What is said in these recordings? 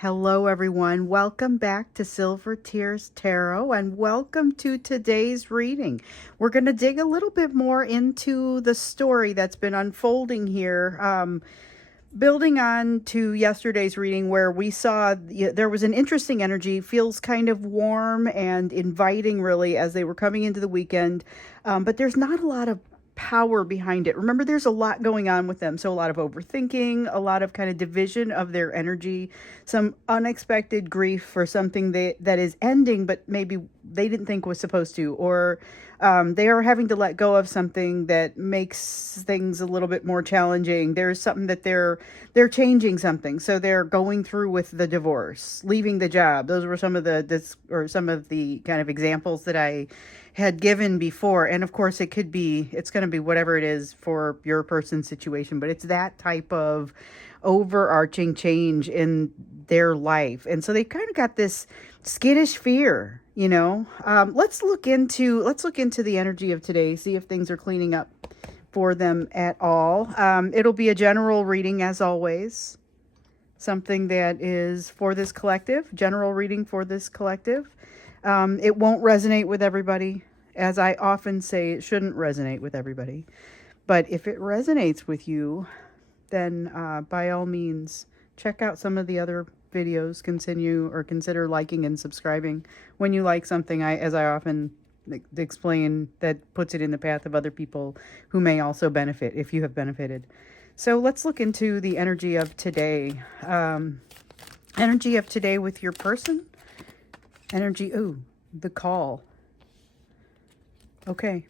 Hello everyone, welcome back to Silver Tears Tarot and welcome to today's reading. We're going to dig a little bit more into the story that's been unfolding here, building on to yesterday's reading where we saw there was an interesting energy, feels kind of warm and inviting really as they were coming into the weekend, but there's not a lot of power behind it. Remember, there's a lot going on with them. So a lot of overthinking, a lot of kind of division of their energy, some unexpected grief for something that is ending, but maybe they didn't think was supposed to, or they are having to let go of something that makes things a little bit more challenging. There's something that they're changing something. So they're going through with the divorce, leaving the job. Those were some of the kind of examples that I had given before. And of course it's going to be whatever it is for your person's situation, but it's that type of overarching change in their life. And so they kind of got this skittish fear, let's look into the energy of today, see if things are cleaning up for them at all. It'll be a general reading as always, something that is for this collective, general reading for this collective. It won't resonate with everybody. As I often say, it shouldn't resonate with everybody. But if it resonates with you, then by all means, check out some of the other videos. Consider liking and subscribing when you like something, as I often explain, that puts it in the path of other people who may also benefit if you have benefited. So let's look into the energy of today. Energy of today with your person. The call. Okay.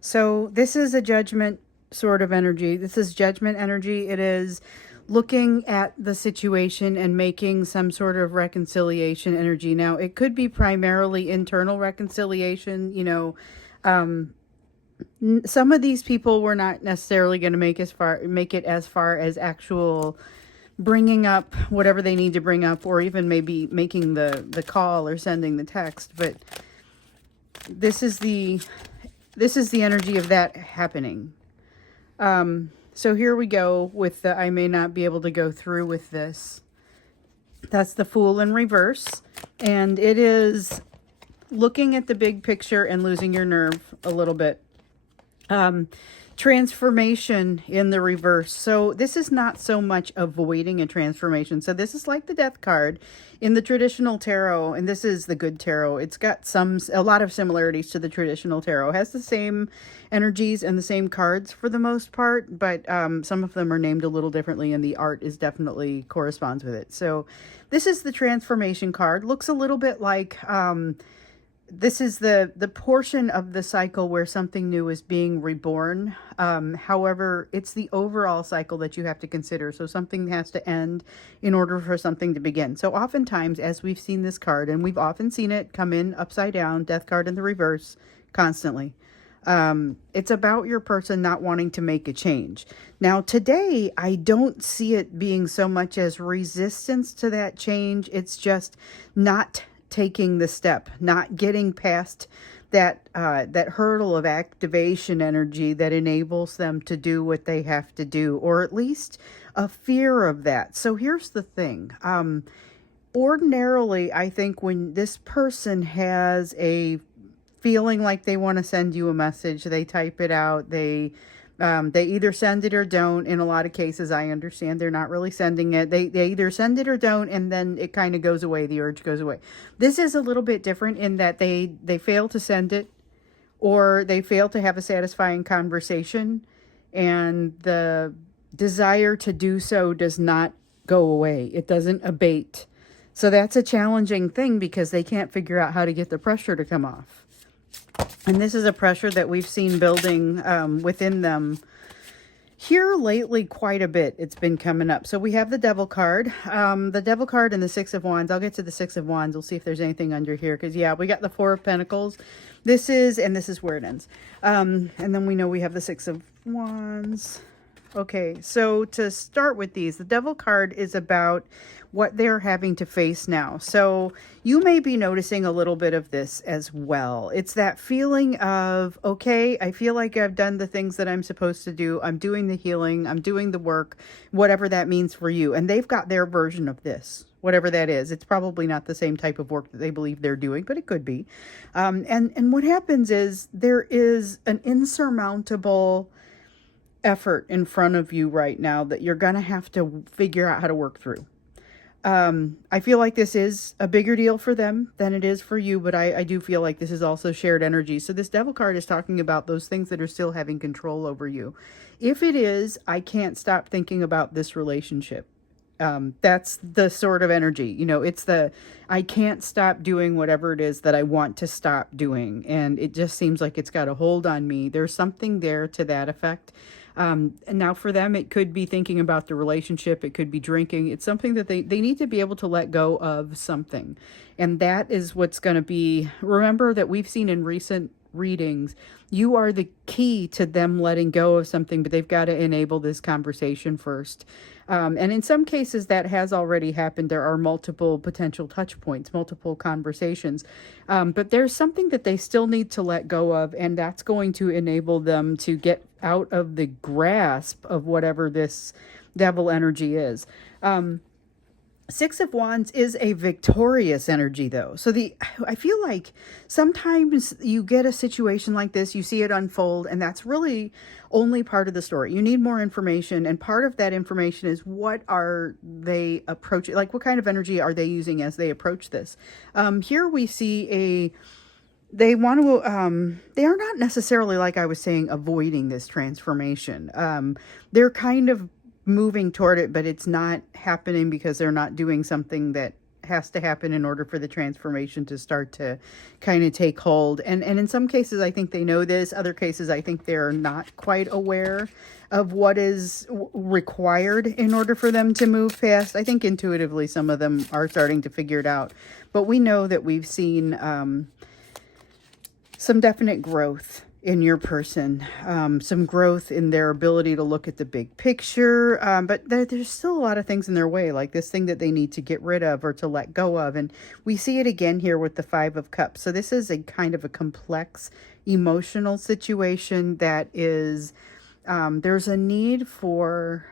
So this is a judgment sort of energy. This is judgment energy. It is looking at the situation and making some sort of reconciliation energy. Now, it could be primarily internal reconciliation. Some of these people were not necessarily going to make it as far as actual bringing up whatever they need to bring up, or even maybe making the call or sending the text. But this is the energy of that happening. So here we go with the I may not be able to go through with this. That's the Fool in reverse. And it is looking at the big picture and losing your nerve a little bit. Transformation in the reverse. So this is not so much avoiding a transformation. So this is like the Death card in the traditional tarot, and this is the good tarot. It's got a lot of similarities to the traditional tarot. It has the same energies and the same cards for the most part, but some of them are named a little differently, and the art is definitely corresponds with it. So this is the transformation card. Looks a little bit like this is the portion of the cycle where something new is being reborn. However, it's the overall cycle that you have to consider. So something has to end in order for something to begin. So oftentimes, as we've seen this card, and we've often seen it come in upside down, Death card in the reverse, constantly. It's about your person not wanting to make a change. Now, today, I don't see it being so much as resistance to that change. It's just not taking the step, not getting past that hurdle of activation energy that enables them to do what they have to do, or at least a fear of that. So here's the thing. Ordinarily, I think when this person has a feeling like they want to send you a message, they type it out, they either send it or don't. In a lot of cases, I understand they're not really sending it. They either send it or don't, and then it kind of goes away. The urge goes away. This is a little bit different in that they fail to send it, or they fail to have a satisfying conversation, and the desire to do so does not go away. It doesn't abate. So that's a challenging thing because they can't figure out how to get the pressure to come off. And this is a pressure that we've seen building within them here lately quite a bit. It's been coming up. So we have the Devil card. The Devil card and the Six of Wands. I'll get to the Six of Wands. We'll see if there's anything under here. Because, yeah, we got the Four of Pentacles. This is where it ends. And then we know we have the Six of Wands. Okay, so to start with these, the devil card is about what they're having to face now. So you may be noticing a little bit of this as well. It's that feeling of, okay, I feel like I've done the things that I'm supposed to do. I'm doing the healing, I'm doing the work, whatever that means for you. And they've got their version of this, whatever that is. It's probably not the same type of work that they believe they're doing, but it could be. And what happens is there is an insurmountable effort in front of you right now that you're going to have to figure out how to work through. I feel like this is a bigger deal for them than it is for you, but I do feel like this is also shared energy. So this devil card is talking about those things that are still having control over you. If it is, I can't stop thinking about this relationship. That's the sort of energy, it's I can't stop doing whatever it is that I want to stop doing. And it just seems like it's got a hold on me. There's something there to that effect. And now for them, it could be thinking about the relationship. It could be drinking. It's something that they need to be able to let go of something. And that is what's going to be, remember that we've seen in recent readings, you are the key to them letting go of something, but they've got to enable this conversation first. And in some cases that has already happened. There are multiple potential touch points, multiple conversations. But there's something that they still need to let go of, and that's going to enable them to get out of the grasp of whatever this devil energy is. Six of Wands is a victorious energy, though. So I feel like sometimes you get a situation like this, you see it unfold, and that's really only part of the story. You need more information, and part of that information is what are they approaching, like what kind of energy are they using as they approach this. Here we see they want to, they are not necessarily, like I was saying, avoiding this transformation. They're kind of moving toward it, but it's not happening because they're not doing something that has to happen in order for the transformation to start to kind of take hold. And in some cases, I think they know this. Other cases, I think they're not quite aware of what is required in order for them to move fast. I think intuitively, some of them are starting to figure it out. But we know that we've seen some definite growth in your person, some growth in their ability to look at the big picture, but there's still a lot of things in their way, like this thing that they need to get rid of or to let go of. And we see it again here with the Five of Cups. So this is a kind of a complex emotional situation that is, there's a need for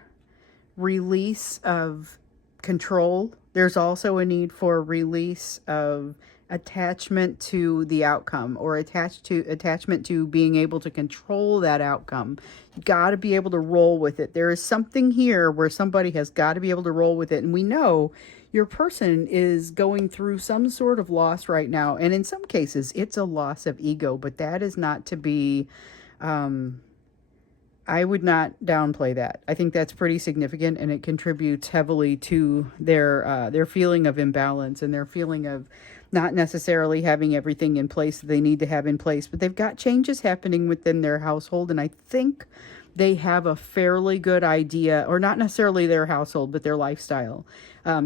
release of control. There's also a need for release of attachment to the outcome, or attachment to being able to control that outcome. You got to be able to roll with it. There is something here where somebody has got to be able to roll with it. And we know your person is going through some sort of loss right now. And in some cases, it's a loss of ego, but that is not to be, I would not downplay that. I think that's pretty significant, and it contributes heavily to their feeling of imbalance and their feeling of not necessarily having everything in place that they need to have in place. But they've got changes happening within their household, and I think they have a fairly good idea, or not necessarily their household, but their lifestyle.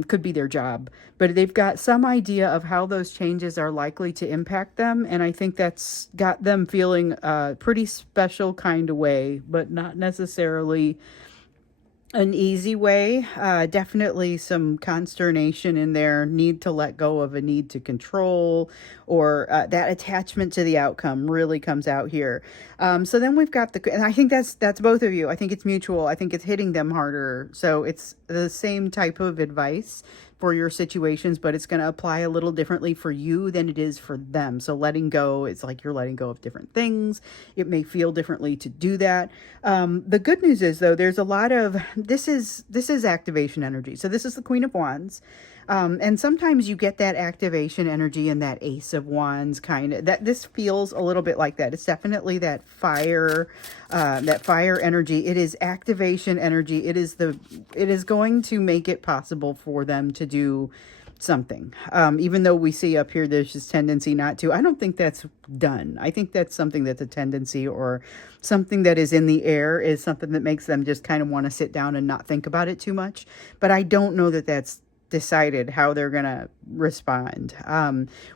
Could be their job. But they've got some idea of how those changes are likely to impact them, and I think that's got them feeling a pretty special kind of way, but not necessarily an easy way. Definitely some consternation in there, need to let go of a need to control, or that attachment to the outcome really comes out here. So then we've got and I think that's both of you. I think it's mutual. I think it's hitting them harder. So it's the same type of advice for your situations, but it's going to apply a little differently for you than it is for them. So letting go, it's like you're letting go of different things. It may feel differently to do that. The good news is, though, there's a lot of, this is activation energy. So this is the Queen of Wands. And sometimes you get that activation energy and that Ace of Wands kind of, that this feels a little bit like that. It's definitely that fire energy. It is activation energy. It is going to make it possible for them to do something. Even though we see up here, there's this tendency not to. I don't think that's done. I think that's something that's a tendency, or something that is in the air, is something that makes them just kind of want to sit down and not think about it too much. But I don't know that that's decided how they're going to respond.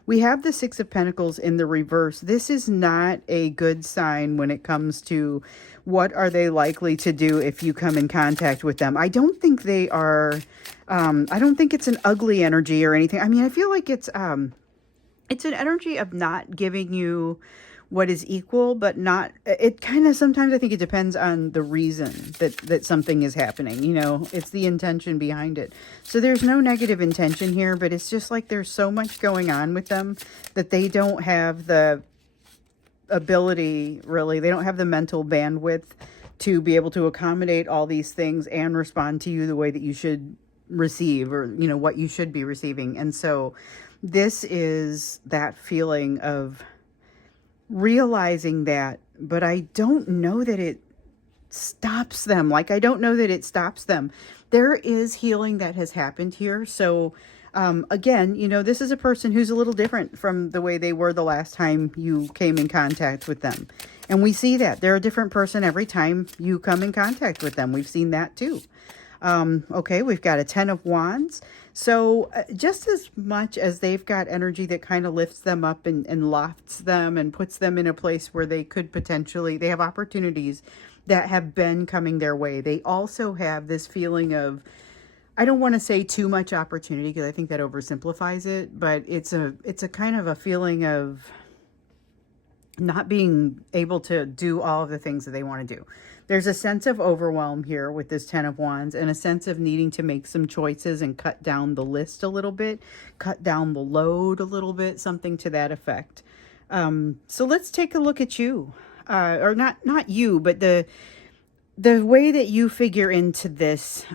We have the Six of Pentacles in the reverse. This is not a good sign when it comes to what are they likely to do if you come in contact with them. I don't think they are, I don't think it's an ugly energy or anything. I mean, I feel like it's an energy of not giving you what is equal, but not, it kind of, sometimes I think it depends on the reason that something is happening, you know, it's the intention behind it. So there's no negative intention here, but it's just like there's so much going on with them that they don't have the ability, really, they don't have the mental bandwidth to be able to accommodate all these things and respond to you the way that you should receive, or, you know, what you should be receiving. And so this is that feeling of realizing that, but I don't know that it stops them. Like, I don't know that it stops them. There is healing that has happened here. So, again, you know, this is a person who's a little different from the way they were the last time you came in contact with them. And we see that they're a different person every time you come in contact with them. We've seen that too. Okay, we've got a 10 of Wands. So just as much as they've got energy that kind of lifts them up and lofts them and puts them in a place where they could potentially, they have opportunities that have been coming their way. They also have this feeling of, I don't want to say too much opportunity because I think that oversimplifies it, but it's a kind of a feeling of not being able to do all of the things that they want to do. There's a sense of overwhelm here with this 10 of Wands, and a sense of needing to make some choices and cut down the list a little bit, cut down the load a little bit, something to that effect. So let's take a look at you, or not you, but the way that you figure into this.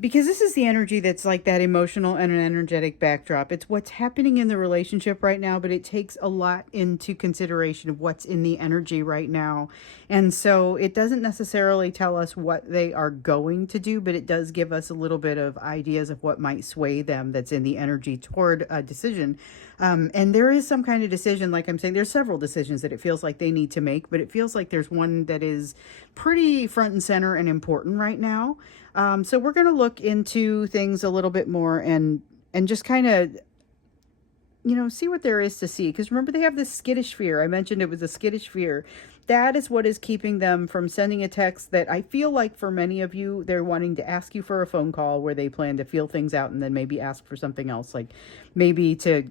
Because this is the energy that's like that emotional and an energetic backdrop. It's what's happening in the relationship right now, but it takes a lot into consideration of what's in the energy right now. And so it doesn't necessarily tell us what they are going to do, but it does give us a little bit of ideas of what might sway them that's in the energy toward a decision. And there is some kind of decision, like I'm saying, there's several decisions that it feels like they need to make, but it feels like there's one that is pretty front and center and important right now. So we're going to look into things a little bit more and just kind of, you know, see what there is to see. Because remember, they have this skittish fear. I mentioned it was a skittish fear. That is what is keeping them from sending a text that I feel like for many of you, they're wanting to ask you for a phone call where they plan to feel things out and then maybe ask for something else, like maybe to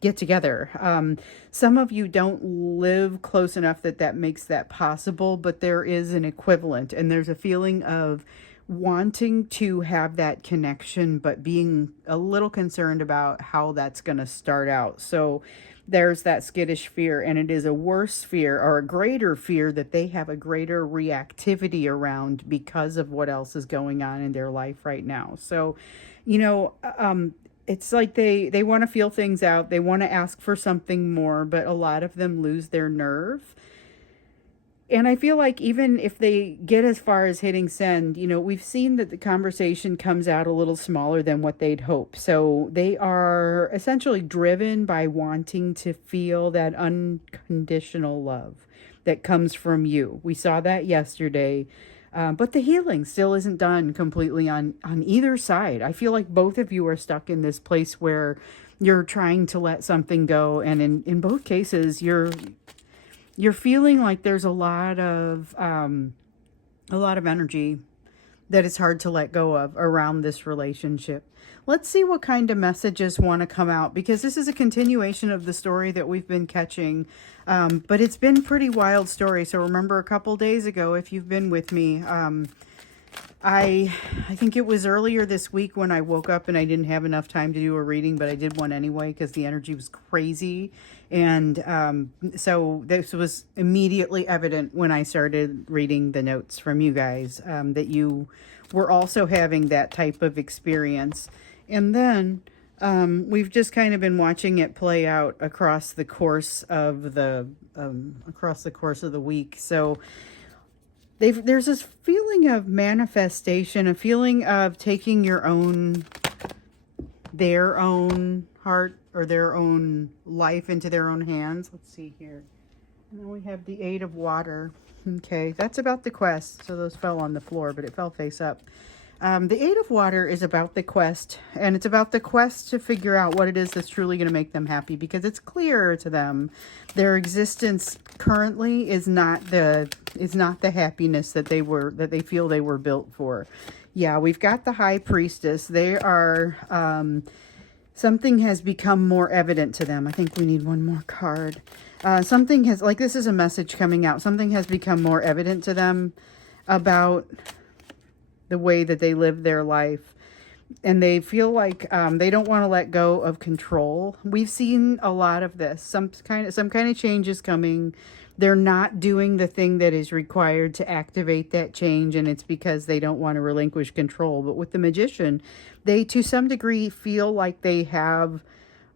get together. Some of you don't live close enough that makes that possible, but there is an equivalent, and there's a feeling of wanting to have that connection, but being a little concerned about how that's going to start out. So there's that skittish fear, and it is a worse fear, or a greater fear, that they have a greater reactivity around because of what else is going on in their life right now. So, you know, it's like they want to feel things out. They want to ask for something more, but a lot of them lose their nerve. And I feel like even if they get as far as hitting send, you know, we've seen that the conversation comes out a little smaller than what they'd hope. So they are essentially driven by wanting to feel that unconditional love that comes from you. We saw that yesterday. But the healing still isn't done completely on either side. I feel like both of you are stuck in this place where you're trying to let something go. And in both cases, you're feeling like there's a lot of energy that is hard to let go of around this relationship. Let's see what kind of messages want to come out, because this is a continuation of the story that we've been catching. But it's been pretty wild story. So remember a couple days ago, if you've been with me, I think it was earlier this week when I woke up and I didn't have enough time to do a reading, but I did one anyway because the energy was crazy. And so this was immediately evident when I started reading the notes from you guys, that you were also having that type of experience. And then we've just kind of been watching it play out across the course of the week. So there's this feeling of manifestation, a feeling of taking their own heart or their own life into their own hands. Let's see here. And then we have the 8 of Water. Okay, that's about the quest. So those fell on the floor, but it fell face up. The Eight of Water is about the quest, and it's about the quest to figure out what it is that's truly going to make them happy, because it's clear to them their existence currently is not the happiness that they feel they were built for. Yeah, we've got the High Priestess. They are something has become more evident to them. I think we need one more card. Something has, like, this is a message coming out. Something has become more evident to them about the way that they live their life, and they feel like they don't want to let go of control. We've seen a lot of this. Some kind of change is coming. They're not doing the thing that is required to activate that change, and it's because they don't want to relinquish control. But with the Magician, they to some degree feel like they have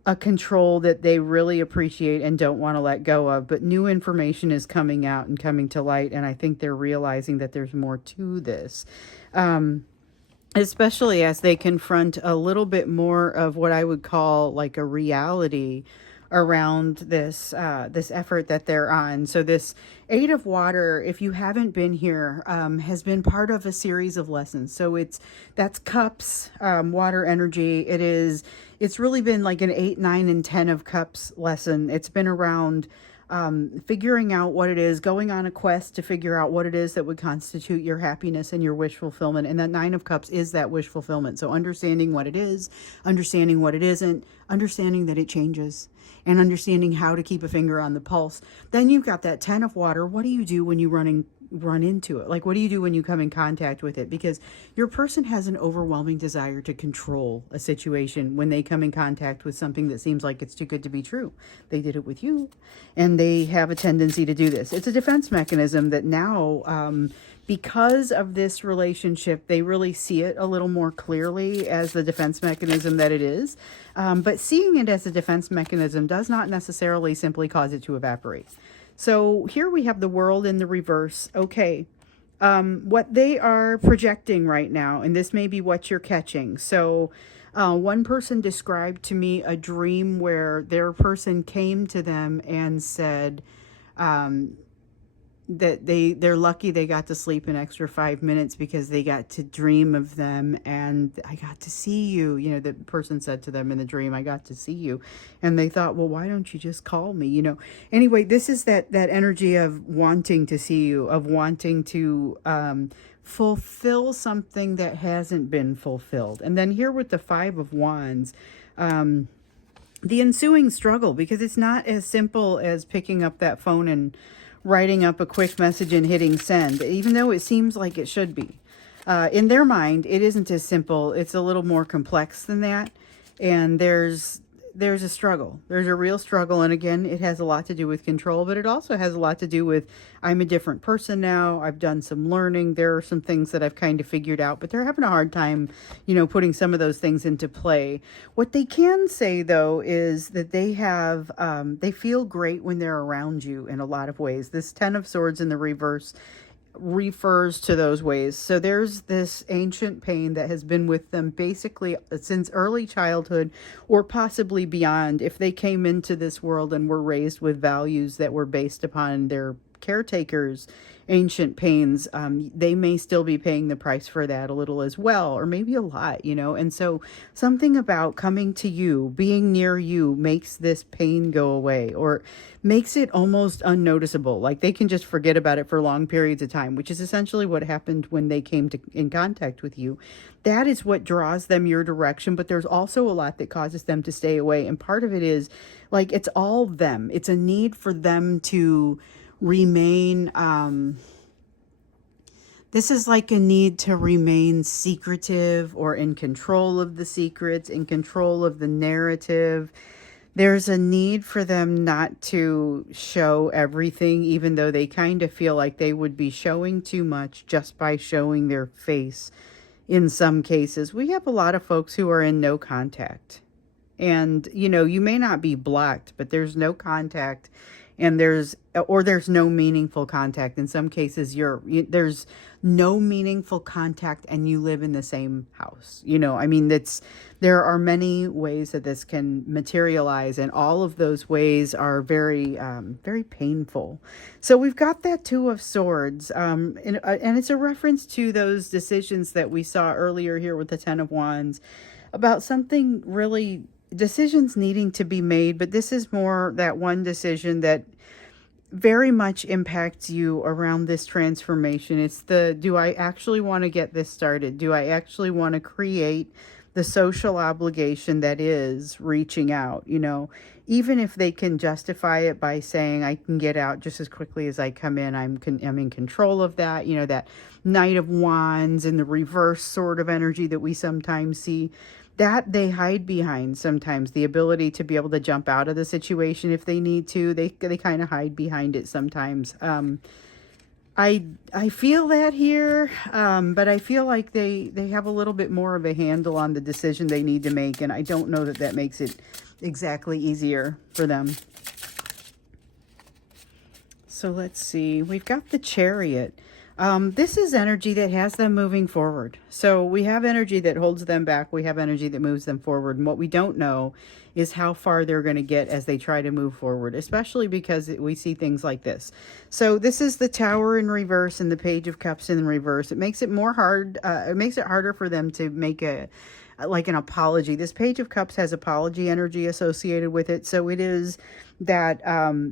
a control that they really appreciate and don't want to let go of. But new information is coming out and coming to light, and I think they're realizing that there's more to this. Especially as they confront a little bit more of what I would call like a reality around this effort that they're on. So this Eight of Water, if you haven't been here, has been part of a series of lessons. So that's cups, water energy. It's really been like an 8, 9, and 10 of cups lesson. It's been around figuring out what it is, going on a quest to figure out what it is that would constitute your happiness and your wish fulfillment. And that Nine of Cups is that wish fulfillment. So understanding what it is, understanding what it isn't, understanding that it changes, and understanding how to keep a finger on the pulse. Then you've got that 10 of Water. What do you do when you run into it? Like, what do you do when you come in contact with it? Because your person has an overwhelming desire to control a situation when they come in contact with something that seems like it's too good to be true. They did it with you, and they have a tendency to do this. It's a defense mechanism that now, because of this relationship, they really see it a little more clearly as the defense mechanism that it is. But seeing it as a defense mechanism does not necessarily simply cause it to evaporate. So here we have the World in the reverse. Okay, what they are projecting right now, and this may be what you're catching. So one person described to me a dream where their person came to them and said that they're lucky they got to sleep an extra 5 minutes because they got to dream of them, and I got to see you. You know, the person said to them in the dream, I got to see you. And they thought, well, why don't you just call me? You know, anyway, this is that energy of wanting to see you, of wanting to fulfill something that hasn't been fulfilled. And then here with the Five of Wands, the ensuing struggle, because it's not as simple as picking up that phone and writing up a quick message and hitting send, even though it seems like it should be. In their mind, it isn't as simple. It's a little more complex than that. And there's a struggle. There's a real struggle. And again, it has a lot to do with control, but it also has a lot to do with, I'm a different person now. I've done some learning. There are some things that I've kind of figured out, but they're having a hard time, putting some of those things into play. What they can say, though, is that they feel great when they're around you in a lot of ways. This 10 of Swords in the reverse refers to those ways. So there's this ancient pain that has been with them basically since early childhood, or possibly beyond. If they came into this world and were raised with values that were based upon their caretakers' ancient pains, they may still be paying the price for that a little as well, or maybe a lot, and so something about coming to you, being near you, makes this pain go away, or makes it almost unnoticeable. Like they can just forget about it for long periods of time, which is essentially what happened when they came in contact with you. That is what draws them your direction, but there's also a lot that causes them to stay away. And part of it is like, it's all them. It's a need for them to remain, this is like a need to remain secretive, or in control of the secrets, in control of the narrative. There's a need for them not to show everything, even though they kind of feel like they would be showing too much just by showing their face. In some cases, we have a lot of folks who are in no contact. And, you may not be blocked, but there's no contact. and there's no meaningful contact. In some cases, there's no meaningful contact and you live in the same house. I mean, there are many ways that this can materialize, and all of those ways are very, very painful. So we've got that Two of Swords, and it's a reference to those decisions that we saw earlier here with the Ten of Wands about something really, decisions needing to be made, but this is more that one decision that very much impacts you around this transformation. It's do I actually want to get this started? Do I actually want to create the social obligation that is reaching out? Even if they can justify it by saying I can get out just as quickly as I come in, I'm in control of that. That Knight of Wands and the reverse sort of energy that we sometimes see, that they hide behind sometimes, the ability to be able to jump out of the situation if they need to. They kind of hide behind it sometimes. I feel that here, but I feel like they have a little bit more of a handle on the decision they need to make, and I don't know that makes it exactly easier for them. So let's see. We've got the Chariot. This is energy that has them moving forward. So we have energy that holds them back. We have energy that moves them forward. And what we don't know is how far they're going to get as they try to move forward, especially because we see things like this. So this is the Tower in reverse and the Page of Cups in reverse. It makes it it makes it harder for them to make an apology. This Page of Cups has apology energy associated with it. So it is that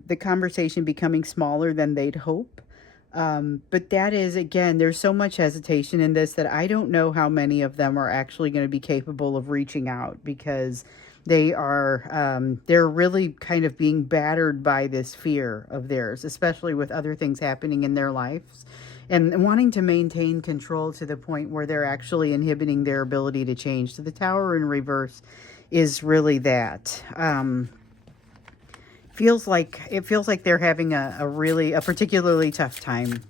the conversation becoming smaller than they'd hope. But that is, again, there's so much hesitation in this that I don't know how many of them are actually going to be capable of reaching out, because they're really kind of being battered by this fear of theirs, especially with other things happening in their lives, and wanting to maintain control to the point where they're actually inhibiting their ability to change. So the Tower in reverse is really that. It feels like they're having a particularly tough time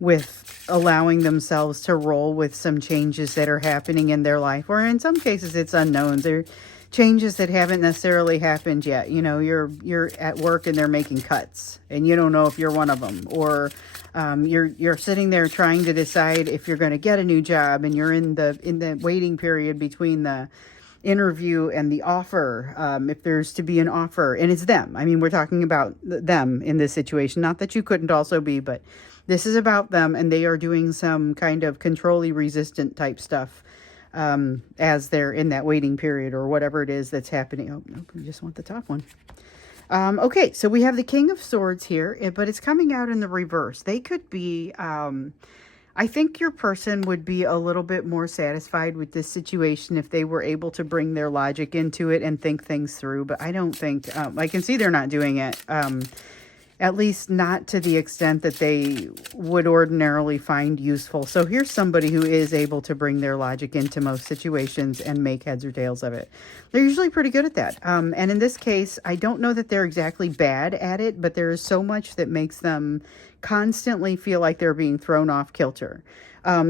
with allowing themselves to roll with some changes that are happening in their life, or in some cases it's unknowns. They're changes that haven't necessarily happened yet. You're at work and they're making cuts and you don't know if you're one of them, or you're sitting there trying to decide if you're going to get a new job, and you're in the waiting period between the interview and the offer, if there's to be an offer, and it's them. I mean, we're talking about them in this situation, not that you couldn't also be, but this is about them, and they are doing some kind of control-y resistant type stuff as they're in that waiting period, or whatever it is that's happening. Oh, nope, we just want the top one. Okay, so we have the King of Swords here, but it's coming out in the reverse. They could be I think your person would be a little bit more satisfied with this situation if they were able to bring their logic into it and think things through. But I don't think, I can see they're not doing it, at least not to the extent that they would ordinarily find useful. So here's somebody who is able to bring their logic into most situations and make heads or tails of it. They're usually pretty good at that. And in this case, I don't know that they're exactly bad at it, but there is so much that makes them constantly feel like they're being thrown off kilter.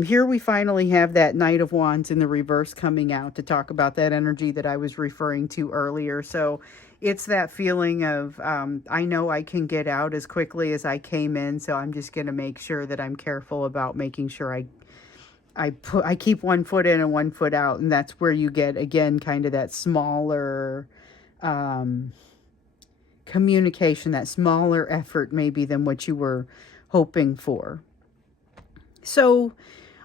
Here we finally have that Knight of Wands in the reverse coming out to talk about that energy that I was referring to earlier. So it's that feeling of, I know I can get out as quickly as I came in, so I'm just going to make sure that I'm careful about making sure I keep one foot in and one foot out. And that's where you get, again, kind of that smaller communication, that smaller effort maybe than what you were hoping for. So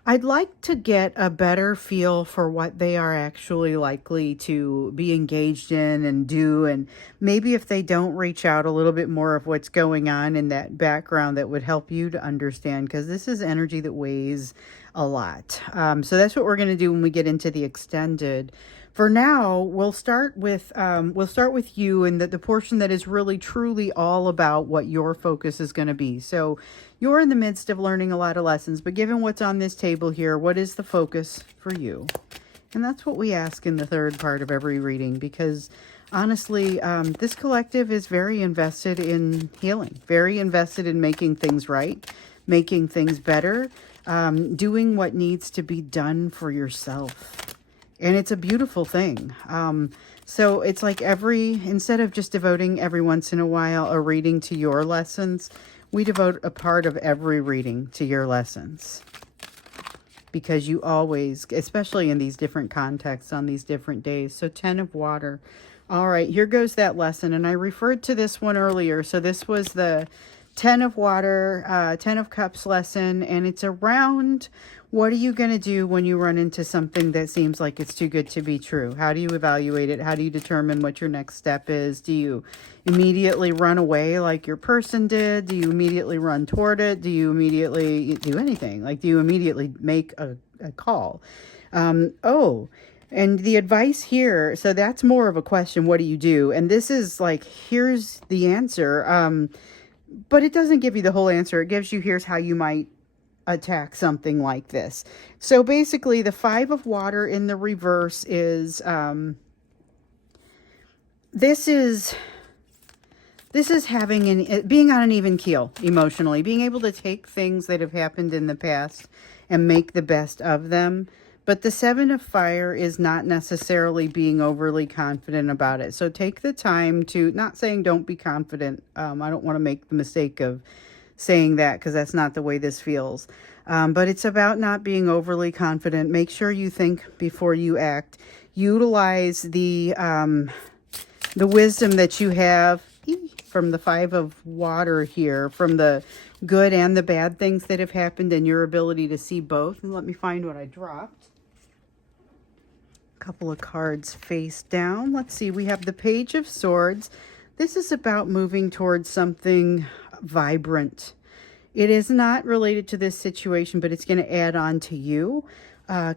I'd like to get a better feel for what they are actually likely to be engaged in and do, and maybe if they don't reach out, a little bit more of what's going on in that background that would help you to understand, because this is energy that weighs a lot. So that's what we're going to do when we get into the extended. For now, we'll start with you, and the portion that is really truly all about what your focus is going to be. So you're in the midst of learning a lot of lessons, but given what's on this table here, what is the focus for you? And that's what we ask in the third part of every reading, because honestly, this collective is very invested in healing, very invested in making things right, making things better, doing what needs to be done for yourself. And it's a beautiful thing. So it's like instead of just devoting every once in a while a reading to your lessons, we devote a part of every reading to your lessons. Because you always, especially in these different contexts on these different days. So 10 of water. All right, here goes that lesson. And I referred to this one earlier. So this was the 10 of water, 10 of cups lesson. And it's around, what are you going to do when you run into something that seems like it's too good to be true? How do you evaluate it? How do you determine what your next step is? Do you immediately run away like your person did? Do you immediately run toward it? Do you immediately do anything? Like, do you immediately make a call? And the advice here, so that's more of a question, what do you do? And this is like, here's the answer. But it doesn't give you the whole answer. It gives you, here's how you might attack something like this. So basically, the 5 of water in the reverse is, this is being on an even keel emotionally, being able to take things that have happened in the past and make the best of them. But the 7 of fire is not necessarily being overly confident about it. So take the time to, not saying don't be confident. I don't want to make the mistake of saying that, because that's not the way this feels. But it's about not being overly confident. Make sure you think before you act. Utilize the wisdom that you have from the 5 of water here, from the good and the bad things that have happened, and your ability to see both. And let me find what I dropped. Couple of cards face down. Let's see, we have the Page of Swords. This is about moving towards something vibrant. It is not related to this situation, but it's going to add on to you.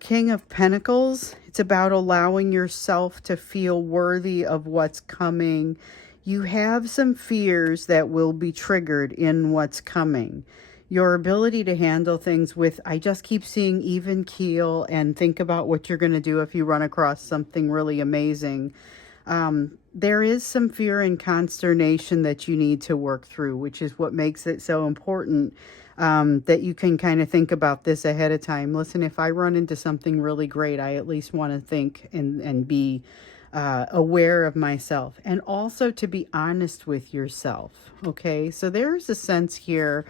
King of Pentacles, it's about allowing yourself to feel worthy of what's coming. You have some fears that will be triggered in what's coming. Your ability to handle things with, I just keep seeing even keel, and think about what you're going to do if you run across something really amazing. There is some fear and consternation that you need to work through, which is what makes it so important, that you can kind of think about this ahead of time. Listen, if I run into something really great, I at least want to think and be aware of myself, and also to be honest with yourself. Okay, so there's a sense here.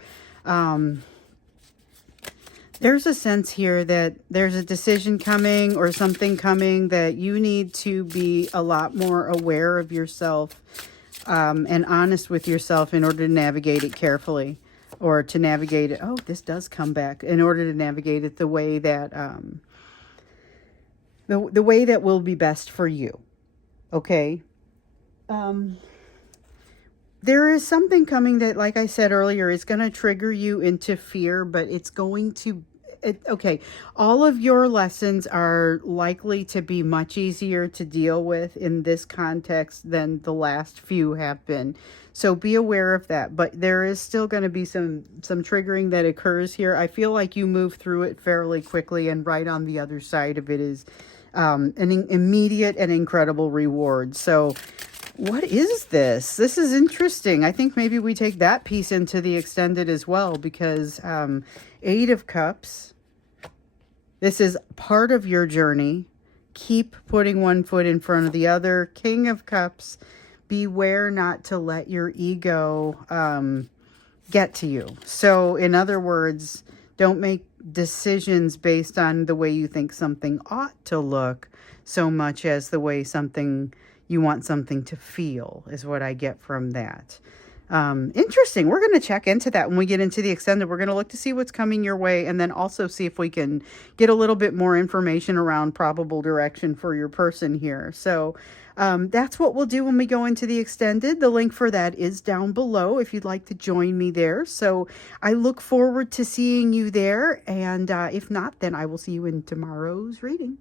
There's a sense here that there's a decision coming or something coming that you need to be a lot more aware of yourself, and honest with yourself in order to navigate it carefully, or to navigate it. Oh, this does come back. In order to navigate it the way that, the way that will be best for you. Okay. There is something coming that, like I said earlier, is going to trigger you into fear, but it's going to, okay, all of your lessons are likely to be much easier to deal with in this context than the last few have been. So be aware of that. But there is still going to be some triggering that occurs here. I feel like you move through it fairly quickly, and right on the other side of it is an immediate and incredible reward. So what is this? This is interesting. I think maybe we take that piece into the extended as well, because 8 of Cups, this is part of your journey. Keep putting one foot in front of the other. King of Cups, beware not to let your ego get to you. So in other words, don't make decisions based on the way you think something ought to look so much as the way you want something to feel, is what I get from that. Interesting. We're going to check into that when we get into the extended. We're going to look to see what's coming your way, and then also see if we can get a little bit more information around probable direction for your person here. So that's what we'll do when we go into the extended. The link for that is down below if you'd like to join me there. So I look forward to seeing you there. And if not, then I will see you in tomorrow's reading.